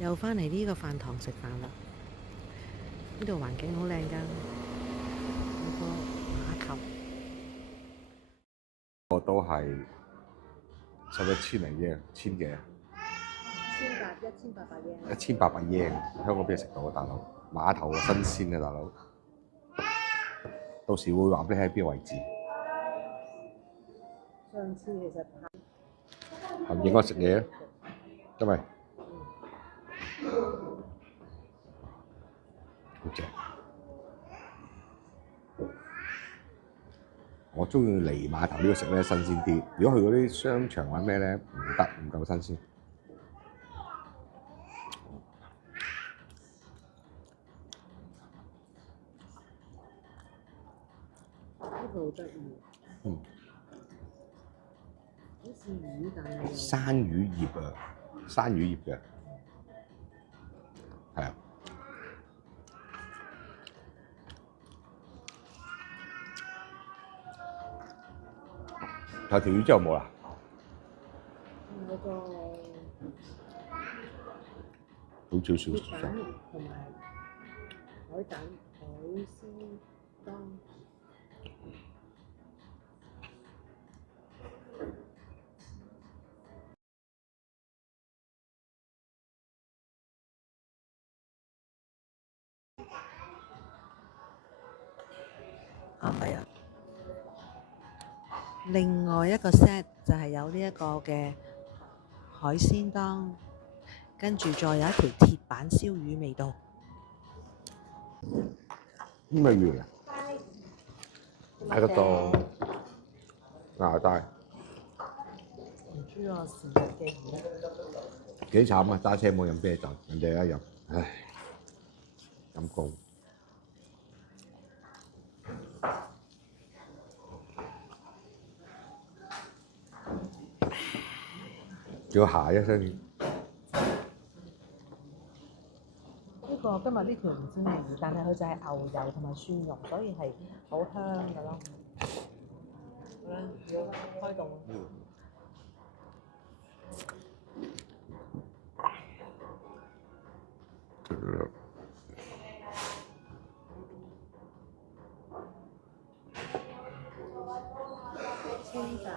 又返嚟呢個飯堂食飯啦。呢度環境好靚㗎，有個碼頭。我都係收1000零耶，千幾啊？1800耶，香港邊度食到啊，大佬？碼頭啊，新鮮啊，大佬。到時會話俾你喺邊個位置。上次其實係咪應該食嘢啊？因為好正。我中意嚟碼頭呢度食咧新鮮啲。如果去嗰啲商場或者咩咧，唔夠新鮮。呢個好得意。好似魚但係山魚葉啊，山魚葉嘅，係啊。條魚之後冇啦。有個好少少。鐵板同埋海鮮當。係啊。另外一個 set 就係有呢一個嘅海鮮當，跟住再有一條鐵板燒魚味道。咩魚啊？喺嗰度牙帶。唔知啊，時日嘅魚。幾慘啊！揸車冇飲啤酒，人哋一飲，唉，陰公。叫蟹一聲。呢個今日呢條唔知咩魚，但係佢就係牛油同埋蒜蓉，所以係好香㗎咯。好啦，要開動。清白。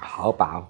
好飽。